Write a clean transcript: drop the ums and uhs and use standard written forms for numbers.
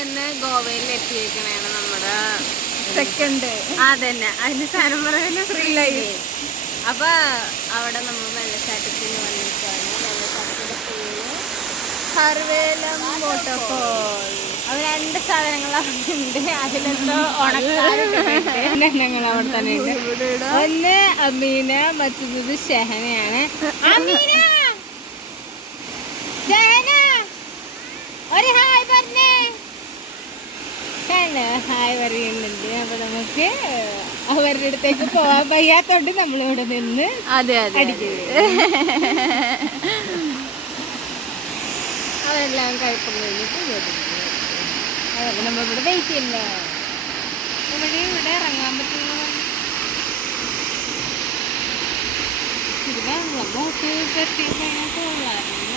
തന്നെ ഗോവയിൽ എത്തിയേക്കണേണ് നമ്മുടെ സെക്കൻഡ്. അതന്നെ അതിന് സ്ഥലം പറയുന്നത് ശ്രീലങ്കി. അപ്പൊ അവിടെ നമ്മൾ വെള്ളച്ചാട്ടത്തിന് വന്നിട്ടാണ്. വെള്ളച്ചാട്ടത്തിന്റെ പേര് സർവേലം വാട്ടർഫോൾ. അത് 2 സാധനങ്ങൾ അവിടെ ഉണ്ട്. അതിലെന്തോ ഉണക്കാരങ്ങൾ അവിടെ തന്നെ ഉണ്ട്. ഒന്ന് അമീന, മറ്റൊന്നത് ഷെഹനയാണ്. അമീന, ഷെഹന ഒരു ഹായ് പറഞ്ഞേ. ഹായ് പറയുന്നുണ്ട്. അപ്പൊ നമുക്ക് അവരുടെ അടുത്തേക്ക് പോവാൻ വയ്യാത്തോണ്ട് നമ്മളിവിടെ നിന്ന് അടിക്കുന്നത്. അവരെല്ലാം കഴിപ്പം കഴിഞ്ഞിട്ട് വരുന്നത്. അതൊക്കെ നമ്മളിവിടെ വെയിറ്റ് ചെയ്യണ്ടേ. ഇവിടെ ഇറങ്ങാൻ പറ്റുന്ന ഇത് വെള്ളം ബോട്ട് എത്തിയപ്പോൾ പോകാറുണ്ട്.